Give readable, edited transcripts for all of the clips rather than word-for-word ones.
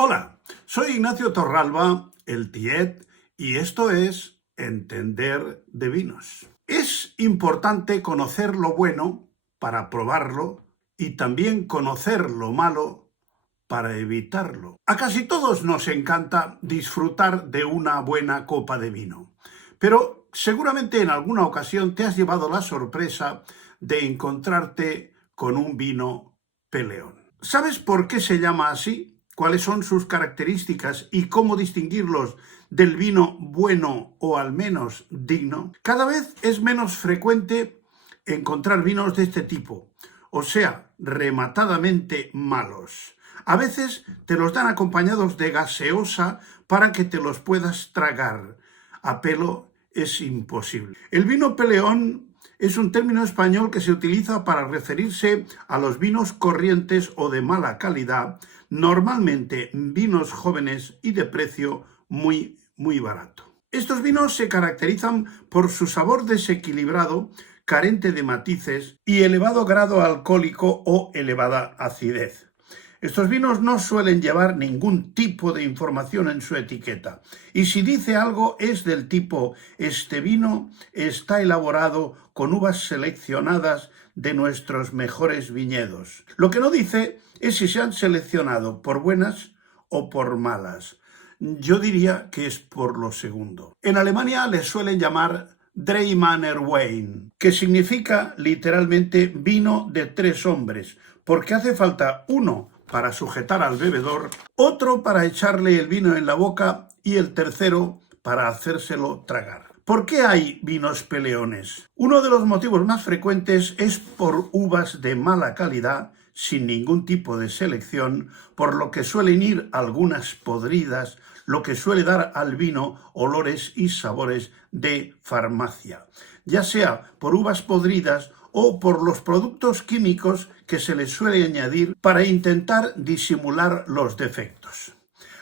Hola, soy Ignacio Torralba, el Tiet, y esto es Entender de Vinos. Es importante conocer lo bueno para probarlo y también conocer lo malo para evitarlo. A casi todos nos encanta disfrutar de una buena copa de vino, pero seguramente en alguna ocasión te has llevado la sorpresa de encontrarte con un vino peleón. ¿Sabes por qué se llama así? ¿Cuáles son sus características y cómo distinguirlos del vino bueno o al menos digno? Cada vez es menos frecuente encontrar vinos de este tipo, o sea, rematadamente malos. A veces te los dan acompañados de gaseosa para que te los puedas tragar. A pelo es imposible. El vino peleón es un término español que se utiliza para referirse a los vinos corrientes o de mala calidad, normalmente vinos jóvenes y de precio muy barato. Estos vinos se caracterizan por su sabor desequilibrado, carente de matices y elevado grado alcohólico o elevada acidez. Estos vinos no suelen llevar ningún tipo de información en su etiqueta, y si dice algo es del tipo: este vino está elaborado con uvas seleccionadas de nuestros mejores viñedos. Lo que no dice es si se han seleccionado por buenas o por malas. Yo diría que es por lo segundo. En Alemania les suelen llamar Drei-Manner Wein, que significa literalmente vino de tres hombres, porque hace falta uno para sujetar al bebedor, otro para echarle el vino en la boca y el tercero para hacérselo tragar. ¿Por qué hay vinos peleones? Uno de los motivos más frecuentes es por uvas de mala calidad, sin ningún tipo de selección, por lo que suelen ir algunas podridas, lo que suele dar al vino olores y sabores de farmacia, ya sea por uvas podridas o por los productos químicos que se les suele añadir para intentar disimular los defectos.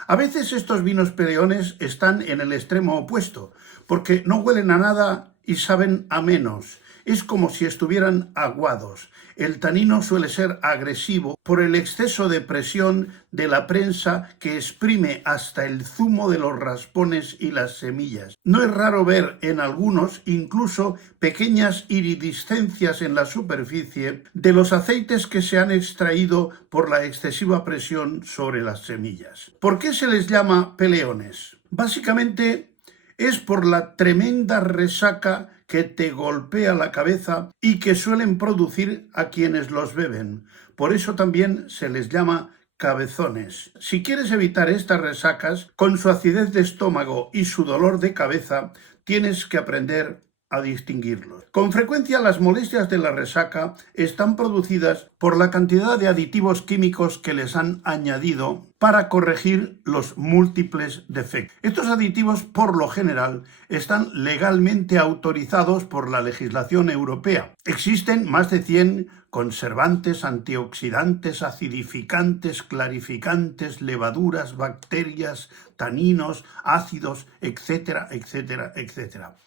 A veces estos vinos peleones están en el extremo opuesto, porque no huelen a nada y saben a menos. Es como si estuvieran aguados. El tanino suele ser agresivo por el exceso de presión de la prensa que exprime hasta el zumo de los raspones y las semillas. No es raro ver en algunos incluso pequeñas iridiscencias en la superficie de los aceites que se han extraído por la excesiva presión sobre las semillas. ¿Por qué se les llama peleones? Básicamente es por la tremenda resaca que te golpea la cabeza y que suelen producir a quienes los beben. Por eso también se les llama cabezones. Si quieres evitar estas resacas, con su acidez de estómago y su dolor de cabeza, tienes que aprender a distinguirlos. Con frecuencia las molestias de la resaca están producidas por la cantidad de aditivos químicos que les han añadido para corregir los múltiples defectos. Estos aditivos, por lo general, están legalmente autorizados por la legislación europea. Existen más de 100 conservantes, antioxidantes, acidificantes, clarificantes, levaduras, bacterias, taninos, ácidos, etcétera, etcétera, etcétera.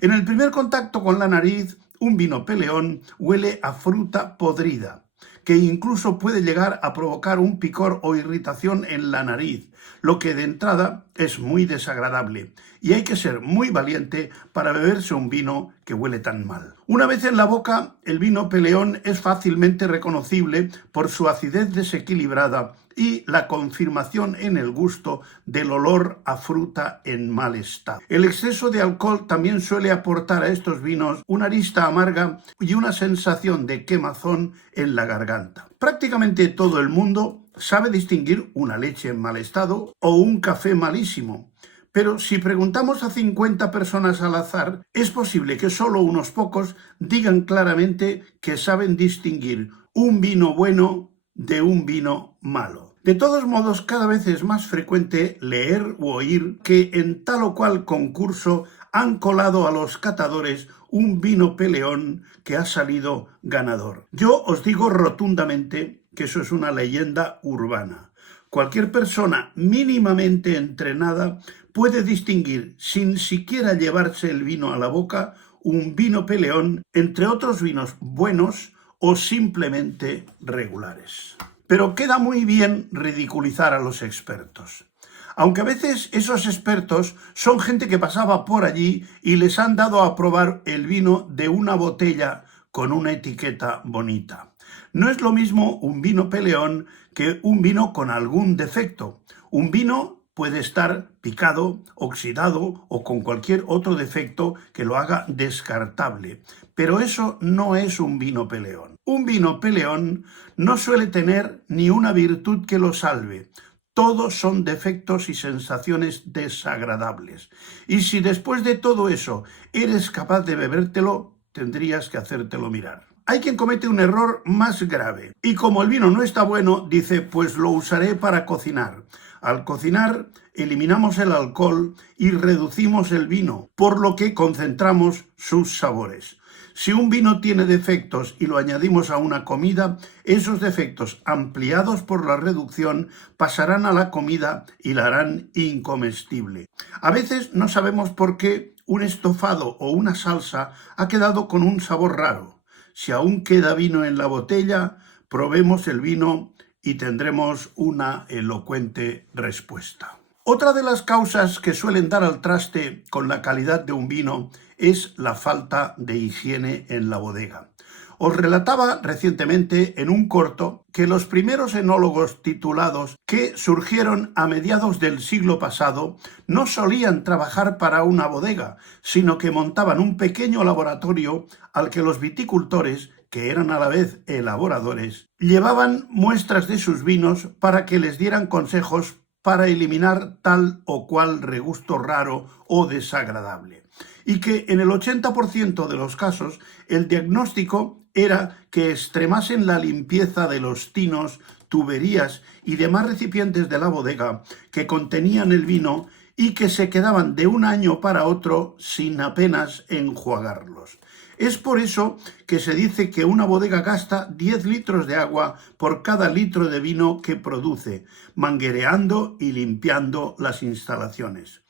En el primer contacto con la nariz, un vino peleón huele a fruta podrida, que incluso puede llegar a provocar un picor o irritación en la nariz, lo que de entrada es muy desagradable, y hay que ser muy valiente para beberse un vino que huele tan mal. Una vez en la boca, el vino peleón es fácilmente reconocible por su acidez desequilibrada y la confirmación en el gusto del olor a fruta en mal estado. El exceso de alcohol también suele aportar a estos vinos una arista amarga y una sensación de quemazón en la garganta. Prácticamente todo el mundo sabe distinguir una leche en mal estado o un café malísimo. Pero si preguntamos a 50 personas al azar, es posible que solo unos pocos digan claramente que saben distinguir un vino bueno de un vino malo. De todos modos, cada vez es más frecuente leer u oír que en tal o cual concurso han colado a los catadores un vino peleón que ha salido ganador. Yo os digo rotundamente que eso es una leyenda urbana. Cualquier persona mínimamente entrenada puede distinguir, sin siquiera llevarse el vino a la boca, un vino peleón entre otros vinos buenos o simplemente regulares. Pero queda muy bien ridiculizar a los expertos. Aunque a veces esos expertos son gente que pasaba por allí y les han dado a probar el vino de una botella con una etiqueta bonita. No es lo mismo un vino peleón que un vino con algún defecto. Un vino puede estar picado, oxidado o con cualquier otro defecto que lo haga descartable. Pero eso no es un vino peleón. Un vino peleón no suele tener ni una virtud que lo salve. Todos son defectos y sensaciones desagradables. Y si después de todo eso eres capaz de bebértelo, tendrías que hacértelo mirar. Hay quien comete un error más grave. Y como el vino no está bueno, dice, pues lo usaré para cocinar. Al cocinar, eliminamos el alcohol y reducimos el vino, por lo que concentramos sus sabores. Si un vino tiene defectos y lo añadimos a una comida, esos defectos ampliados por la reducción pasarán a la comida y la harán incomestible. A veces no sabemos por qué un estofado o una salsa ha quedado con un sabor raro. Si aún queda vino en la botella, probemos el vino y tendremos una elocuente respuesta. Otra de las causas que suelen dar al traste con la calidad de un vino es la falta de higiene en la bodega. Os relataba recientemente en un corto que los primeros enólogos titulados que surgieron a mediados del siglo pasado no solían trabajar para una bodega, sino que montaban un pequeño laboratorio al que los viticultores, que eran a la vez elaboradores, llevaban muestras de sus vinos para que les dieran consejos para eliminar tal o cual regusto raro o desagradable. Y que en el 80% de los casos el diagnóstico era que extremasen la limpieza de los tinos, tuberías y demás recipientes de la bodega que contenían el vino y que se quedaban de un año para otro sin apenas enjuagarlos. Es por eso que se dice que una bodega gasta 10 litros de agua por cada litro de vino que produce, manguereando y limpiando las instalaciones.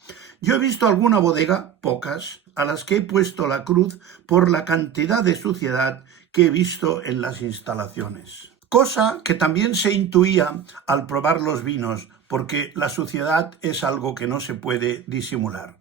Yo he visto alguna bodega, pocas, a las que he puesto la cruz por la cantidad de suciedad que he visto en las instalaciones. Cosa que también se intuía al probar los vinos, porque la suciedad es algo que no se puede disimular.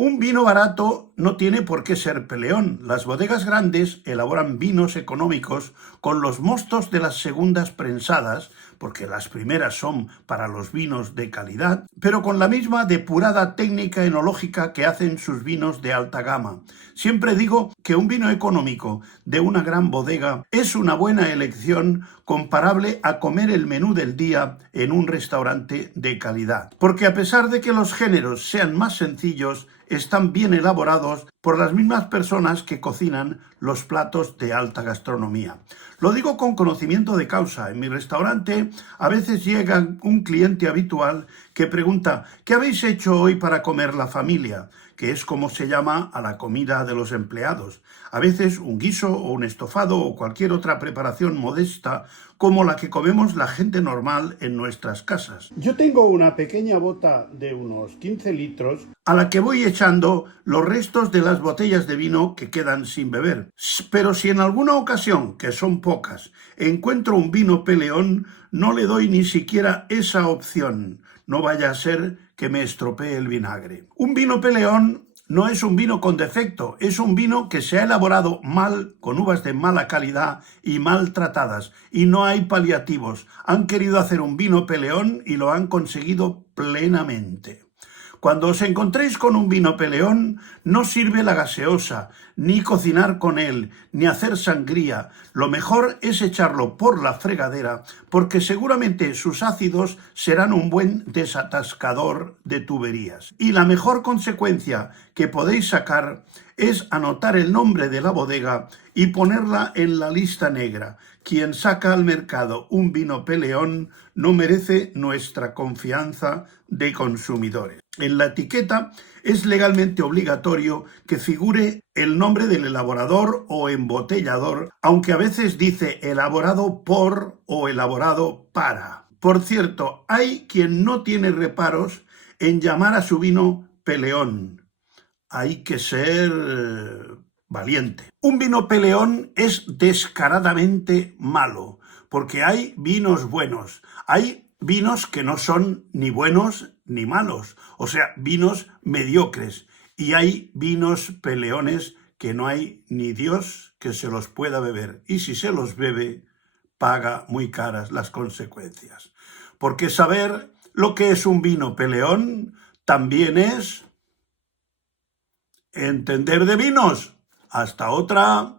Un vino barato no tiene por qué ser peleón. Las bodegas grandes elaboran vinos económicos con los mostos de las segundas prensadas, porque las primeras son para los vinos de calidad, pero con la misma depurada técnica enológica que hacen sus vinos de alta gama. Siempre digo que un vino económico de una gran bodega es una buena elección comparable a comer el menú del día en un restaurante de calidad, porque a pesar de que los géneros sean más sencillos, están bien elaborados por las mismas personas que cocinan los platos de alta gastronomía. Lo digo con conocimiento de causa. En mi restaurante a veces llega un cliente habitual que pregunta ¿qué habéis hecho hoy para comer la familia?, que es como se llama a la comida de los empleados. A veces un guiso o un estofado o cualquier otra preparación modesta como la que comemos la gente normal en nuestras casas. Yo tengo una pequeña bota de unos 15 litros a la que voy echando los restos de las botellas de vino que quedan sin beber. Pero si en alguna ocasión, que son pocas, encuentro un vino peleón, no le doy ni siquiera esa opción. No vaya a ser que me estropee el vinagre. Un vino peleón no es un vino con defecto, es un vino que se ha elaborado mal, con uvas de mala calidad y mal tratadas, y no hay paliativos. Han querido hacer un vino peleón y lo han conseguido plenamente. Cuando os encontréis con un vino peleón, no sirve la gaseosa, ni cocinar con él, ni hacer sangría. Lo mejor es echarlo por la fregadera, porque seguramente sus ácidos serán un buen desatascador de tuberías. Y la mejor consecuencia que podéis sacar es anotar el nombre de la bodega y ponerla en la lista negra. Quien saca al mercado un vino peleón no merece nuestra confianza de consumidores. En la etiqueta es legalmente obligatorio que figure el nombre del elaborador o embotellador, aunque a veces dice elaborado por o elaborado para. Por cierto, hay quien no tiene reparos en llamar a su vino peleón. Hay que ser valiente. Un vino peleón es descaradamente malo, porque hay vinos buenos, hay vinos que no son ni buenos ni malos, o sea, vinos mediocres, y hay vinos peleones que no hay ni Dios que se los pueda beber, y si se los bebe, paga muy caras las consecuencias. Porque saber lo que es un vino peleón también es entender de vinos. Hasta otra.